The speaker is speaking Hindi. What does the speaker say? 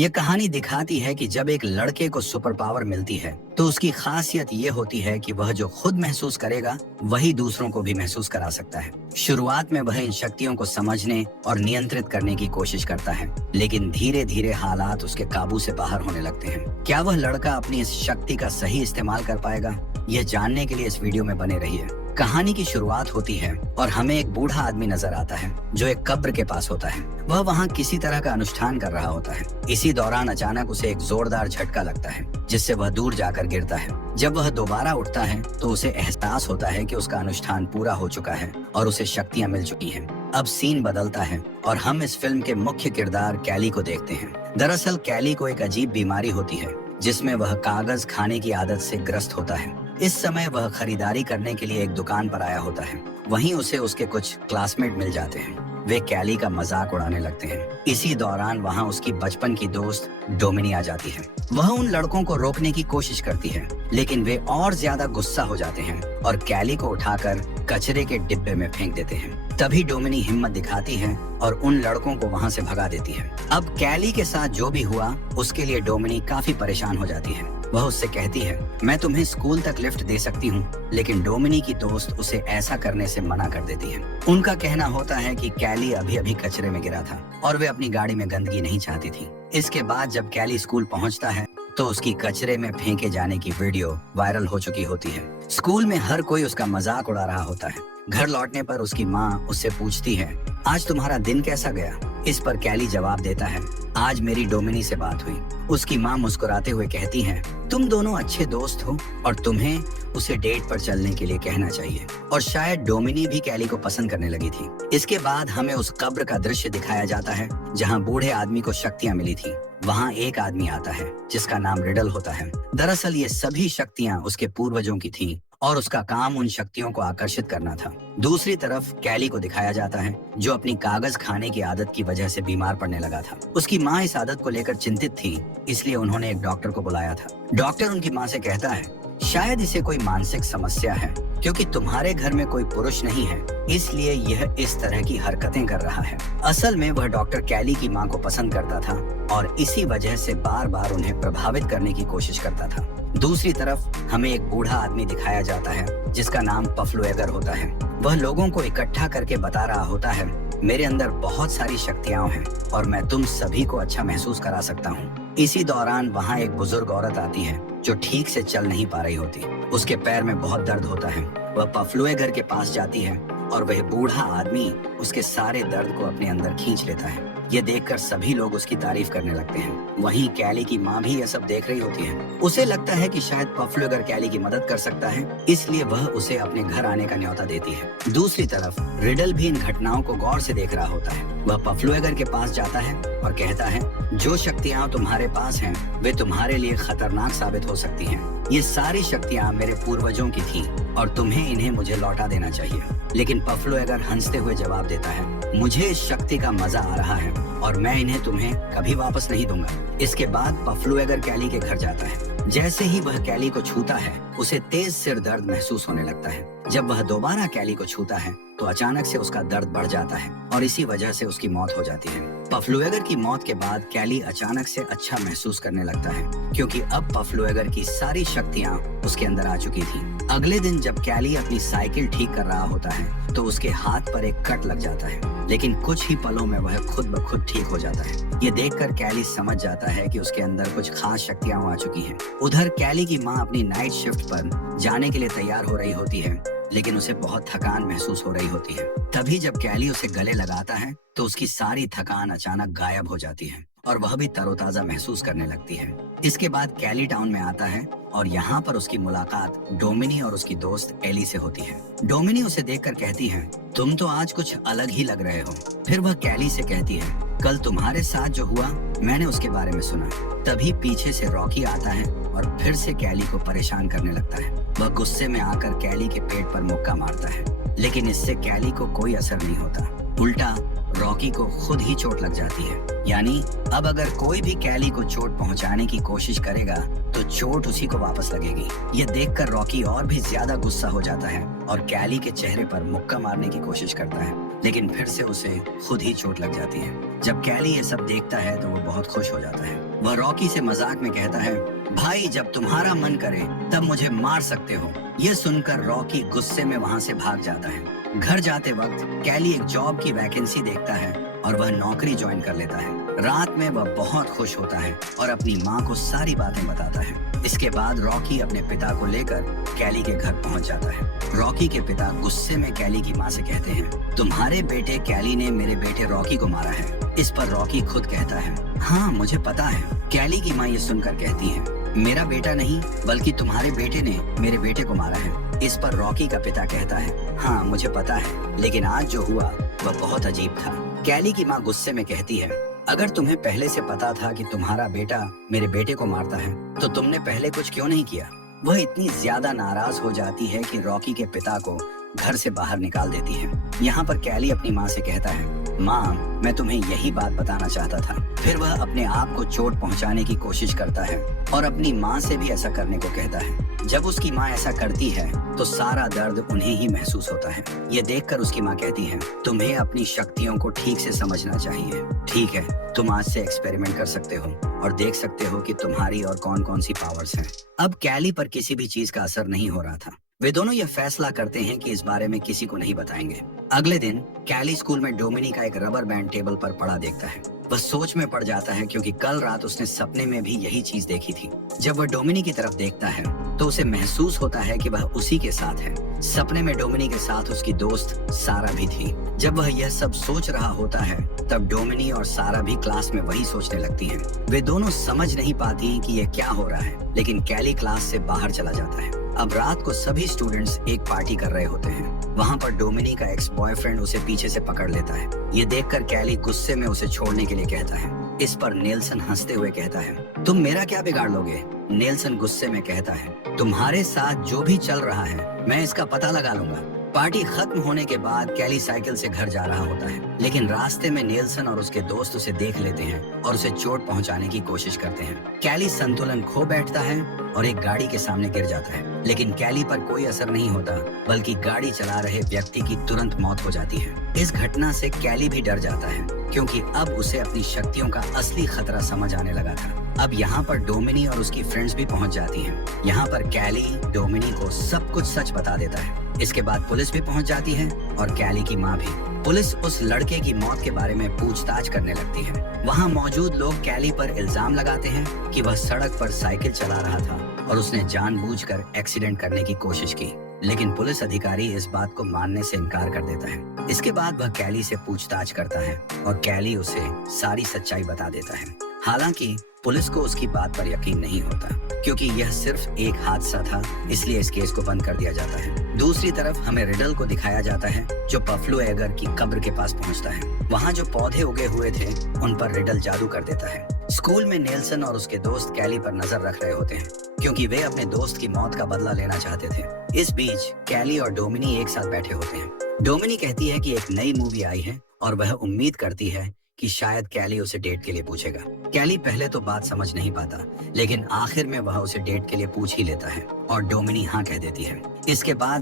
ये कहानी दिखाती है कि जब एक लड़के को सुपर पावर मिलती है तो उसकी खासियत ये होती है कि वह जो खुद महसूस करेगा वही दूसरों को भी महसूस करा सकता है। शुरुआत में वह इन शक्तियों को समझने और नियंत्रित करने की कोशिश करता है, लेकिन धीरे धीरे हालात उसके काबू से बाहर होने लगते हैं। क्या वह लड़का अपनी इस शक्ति का सही इस्तेमाल कर पाएगा? यह जानने के लिए इस वीडियो में बने रहिए। कहानी की शुरुआत होती है और हमें एक बूढ़ा आदमी नजर आता है जो एक कब्र के पास होता है। वह वहाँ किसी तरह का अनुष्ठान कर रहा होता है। इसी दौरान अचानक उसे एक जोरदार झटका लगता है जिससे वह दूर जाकर गिरता है। जब वह दोबारा उठता है तो उसे एहसास होता है कि उसका अनुष्ठान पूरा हो चुका है और उसे शक्तियाँ मिल चुकी हैं। अब सीन बदलता है और हम इस फिल्म के मुख्य किरदार कैली को देखते हैं। दरअसल कैली को एक अजीब बीमारी होती है जिसमें वह कागज खाने की आदत से ग्रस्त होता है। इस समय वह खरीदारी करने के लिए एक दुकान पर आया होता है। वहीं उसे उसके कुछ क्लासमेट मिल जाते हैं। वे कैली का मजाक उड़ाने लगते हैं। इसी दौरान वहां उसकी बचपन की दोस्त डोमिनी आ जाती है। वह उन लड़कों को रोकने की कोशिश करती है, लेकिन वे और ज्यादा गुस्सा हो जाते हैं और कैली को उठाकर कचरे के डिब्बे में फेंक देते हैं। तभी डोमिनी हिम्मत दिखाती है और उन लड़कों को वहां से भगा देती है। अब कैली के साथ जो भी हुआ उसके लिए डोमिनी काफी परेशान हो जाती है। वह उससे कहती है, मैं तुम्हें स्कूल तक लिफ्ट दे सकती हूँ, लेकिन डोमिनी की दोस्त उसे ऐसा करने से मना कर देती है। उनका कहना होता है कि कैली अभी अभी कचरे में गिरा था और वे अपनी गाड़ी में गंदगी नहीं चाहती थी। इसके बाद जब कैली स्कूल पहुँचता है तो उसकी कचरे में फेंके जाने की वीडियो वायरल हो चुकी होती है। स्कूल में हर कोई उसका मजाक उड़ा रहा होता है। घर लौटने पर उसकी माँ उससे पूछती है, आज तुम्हारा दिन कैसा गया? इस पर कैली जवाब देता है, आज मेरी डोमिनी से बात हुई। उसकी माँ मुस्कुराते हुए कहती हैं, तुम दोनों अच्छे दोस्त हो और तुम्हें उसे डेट पर चलने के लिए कहना चाहिए। और शायद डोमिनी भी कैली को पसंद करने लगी थी। इसके बाद हमें उस कब्र का दृश्य दिखाया जाता है जहाँ बूढ़े आदमी को शक्तियाँ मिली थी। वहाँ एक आदमी आता है जिसका नाम रिडल होता है। दरअसल ये सभी शक्तियाँ उसके पूर्वजों की थीं और उसका काम उन शक्तियों को आकर्षित करना था। दूसरी तरफ कैली को दिखाया जाता है जो अपनी कागज खाने की आदत की वजह से बीमार पड़ने लगा था। उसकी माँ इस आदत को लेकर चिंतित थी, इसलिए उन्होंने एक डॉक्टर को बुलाया था। डॉक्टर उनकी माँ से कहता है, शायद इसे कोई मानसिक समस्या है, क्योंकि तुम्हारे घर में कोई पुरुष नहीं है, इसलिए यह इस तरह की हरकतें कर रहा है। असल में वह डॉक्टर कैली की माँ को पसंद करता था और इसी वजह से बार बार उन्हें प्रभावित करने की कोशिश करता था। दूसरी तरफ हमें एक बूढ़ा आदमी दिखाया जाता है जिसका नाम पफ्लुएगर होता है। वह लोगों को इकट्ठा करके बता रहा होता है, मेरे अंदर बहुत सारी शक्तियां हैं और मैं तुम सभी को अच्छा महसूस करा सकता हूँ। इसी दौरान वहाँ एक बुजुर्ग औरत आती है जो ठीक से चल नहीं पा रही होती। उसके पैर में बहुत दर्द होता है। वह पफ्लुएगर के पास जाती है और वह बूढ़ा आदमी उसके सारे दर्द को अपने अंदर खींच लेता है। ये देखकर सभी लोग उसकी तारीफ करने लगते हैं। वहीं कैली की माँ भी यह सब देख रही होती है। उसे लगता है कि शायद पफ्लुएगर कैली की मदद कर सकता है, इसलिए वह उसे अपने घर आने का न्योता देती है। दूसरी तरफ रिडल भी इन घटनाओं को गौर से देख रहा होता है। वह पफ्लुएगर के पास जाता है और कहता है, जो शक्तियाँ तुम्हारे पास हैं वे तुम्हारे लिए खतरनाक साबित हो सकती हैं। ये सारी शक्तियाँ मेरे पूर्वजों की थी और तुम्हें इन्हें मुझे लौटा देना चाहिए। लेकिन पफ्लुएगर हंसते हुए जवाब देता है, मुझे इस शक्ति का मजा आ रहा है और मैं इन्हें तुम्हें कभी वापस नहीं दूंगा। इसके बाद पफ्लुएगर कैली के घर जाता है। जैसे ही वह कैली को छूता है उसे तेज सिर दर्द महसूस होने लगता है। जब वह दोबारा कैली को छूता है तो अचानक से उसका दर्द बढ़ जाता है और इसी वजह से उसकी मौत हो जाती है। पफ्लुएगर की मौत के बाद कैली अचानक से अच्छा महसूस करने लगता है, क्योंकि अब पफ्लुएगर की सारी शक्तियाँ उसके अंदर आ चुकी थी। अगले दिन जब कैली अपनी साइकिल ठीक कर रहा होता है तो उसके हाथ पर एक कट लग जाता है, लेकिन कुछ ही पलों में वह खुद ब खुद ठीक हो जाता है। ये देखकर कैली समझ जाता है कि उसके अंदर कुछ खास शक्तियाँ आ चुकी हैं। उधर कैली की माँ अपनी नाइट शिफ्ट पर जाने के लिए तैयार हो रही होती है, लेकिन उसे बहुत थकान महसूस हो रही होती है। तभी जब कैली उसे गले लगाता है तो उसकी सारी थकान अचानक गायब हो जाती है और वह भी तरोताजा महसूस करने लगती है। इसके बाद कैली टाउन में आता है और यहाँ पर उसकी मुलाकात डोमिनी और उसकी दोस्त एली से होती है। डोमिनी उसे देखकर कहती है, तुम तो आज कुछ अलग ही लग रहे हो। फिर वह कैली से कहती है, कल तुम्हारे साथ जो हुआ मैंने उसके बारे में सुना। तभी पीछे से रॉकी आता है और फिर से कैली को परेशान करने लगता है। वह गुस्से में आकर कैली के पेट पर मुक्का मारता है, लेकिन इससे कैली को कोई असर नहीं होता। उल्टा रॉकी को खुद ही चोट लग जाती है। यानी अब अगर कोई भी कैली को चोट पहुंचाने की कोशिश करेगा तो चोट उसी को वापस लगेगी। ये देखकर रॉकी और भी ज्यादा गुस्सा हो जाता है और कैली के चेहरे पर मुक्का मारने की कोशिश करता है। लेकिन फिर से उसे खुद ही चोट लग जाती है। जब कैली ये सब देखता है तो वो बहुत खुश हो जाता है। वह रॉकी से मजाक में कहता है, भाई जब तुम्हारा मन करे तब मुझे मार सकते हो। ये सुनकर रॉकी गुस्से में वहाँ से भाग जाता है। घर जाते वक्त कैली एक जॉब की वैकेंसी देखता है और वह नौकरी ज्वाइन कर लेता है। रात में वह बहुत खुश होता है और अपनी माँ को सारी बातें बताता है। इसके बाद रॉकी अपने पिता को लेकर कैली के घर पहुंच जाता है। रॉकी के पिता गुस्से में कैली की माँ से कहते हैं, तुम्हारे बेटे कैली ने मेरे बेटे रॉकी को मारा है। इस पर रॉकी खुद कहता है, हाँ मुझे पता है। कैली की माँ ये सुनकर कहती है, मेरा बेटा नहीं बल्कि तुम्हारे बेटे ने मेरे बेटे को मारा है। इस पर रॉकी का पिता कहता है, हाँ मुझे पता है, लेकिन आज जो हुआ वह बहुत अजीब था। कैली की माँ गुस्से में कहती है, अगर तुम्हें पहले से पता था कि तुम्हारा बेटा मेरे बेटे को मारता है तो तुमने पहले कुछ क्यों नहीं किया। वह इतनी ज्यादा नाराज हो जाती है कि रॉकी के पिता को घर से बाहर निकाल देती है। यहाँ पर कैली अपनी माँ से कहता है, माँ मैं तुम्हें यही बात बताना चाहता था। फिर वह अपने आप को चोट पहुँचाने की कोशिश करता है और अपनी माँ से भी ऐसा करने को कहता है। जब उसकी माँ ऐसा करती है तो सारा दर्द उन्हें ही महसूस होता है। ये देखकर उसकी माँ कहती है, तुम्हें अपनी शक्तियों को ठीक से समझना चाहिए। ठीक है, तुम आज से एक्सपेरिमेंट कर सकते हो और देख सकते हो कि तुम्हारी और कौन कौन सी पावर्स हैं। अब कैली पर किसी भी चीज का असर नहीं हो रहा था। वे दोनों यह फैसला करते हैं कि इस बारे में किसी को नहीं बताएंगे। अगले दिन कैली स्कूल में डोमिनी का एक रबर बैंड टेबल पर पड़ा देखता है। वह सोच में पड़ जाता है क्योंकि कल रात उसने सपने में भी यही चीज देखी थी। जब वह डोमिनी की तरफ देखता है तो उसे महसूस होता है कि वह उसी के साथ है। सपने में डोमिनी के साथ उसकी दोस्त सारा भी थी। जब वह यह सब सोच रहा होता है तब डोमिनी और सारा भी क्लास में वही सोचने लगती हैं। वे दोनों समझ नहीं पाती कि यह क्या हो रहा है, लेकिन कैली क्लास से बाहर चला जाता है। अब रात को सभी स्टूडेंट्स एक पार्टी कर रहे होते हैं। वहाँ पर डोमिनी का एक्स बॉयफ्रेंड उसे पीछे से पकड़ लेता है। ये देखकर कैली गुस्से में उसे छोड़ने के लिए कहता है। इस पर नेल्सन हंसते हुए कहता है, तुम मेरा क्या बिगाड़ लोगे। नेल्सन गुस्से में कहता है, तुम्हारे साथ जो भी चल रहा है मैं इसका पता लगा लूंगा। पार्टी खत्म होने के बाद कैली साइकिल से घर जा रहा होता है, लेकिन रास्ते में नेल्सन और उसके दोस्त उसे देख लेते हैं और उसे चोट पहुंचाने की कोशिश करते हैं। कैली संतुलन खो बैठता है और एक गाड़ी के सामने गिर जाता है, लेकिन कैली पर कोई असर नहीं होता, बल्कि गाड़ी चला रहे व्यक्ति की तुरंत मौत हो जाती है। इस घटना से कैली भी डर जाता है क्योंकि अब उसे अपनी शक्तियों का असली खतरा समझ आने लगा था। अब यहाँ पर डोमिनी और उसकी फ्रेंड्स भी पहुँच जाती हैं। यहाँ पर कैली डोमिनी को सब कुछ सच बता देता है। इसके बाद पुलिस भी पहुँच जाती है और कैली की माँ भी। पुलिस उस लड़के की मौत के बारे में पूछताछ करने लगती है। वहाँ मौजूद लोग कैली पर इल्जाम लगाते हैं कि वह सड़क पर साइकिल चला रहा था और उसने जानबूझकर एक्सीडेंट करने की कोशिश की, लेकिन पुलिस अधिकारी इस बात को मानने से इनकार कर देता है। इसके बाद वह कैली से पूछताछ करता है और कैली उसे सारी सच्चाई बता देता है। हालांकि पुलिस को उसकी बात पर यकीन नहीं होता क्योंकि यह सिर्फ एक हादसा था, इसलिए इस केस को बंद कर दिया जाता है। दूसरी तरफ हमें रिडल को दिखाया जाता है जो बफलो एगर की कब्र के पास पहुंचता है। वहाँ जो पौधे उगे हुए थे उन पर रिडल जादू कर देता है। स्कूल में नेल्सन और उसके दोस्त कैली पर नजर रख रहे होते हैं क्योंकि वे अपने दोस्त की मौत का बदला लेना चाहते थे। इस बीच कैली और डोमिनी एक साथ बैठे होते हैं। डोमिनी कहती है कि एक नई मूवी आई है और वह उम्मीद करती है कि शायद कैली उसे डेट के लिए पूछेगा। कैली पहले तो बात समझ नहीं पाता, लेकिन आखिर में वह उसे डेट के लिए पूछ ही लेता है और डोमिनी हाँ कह देती है। इसके बाद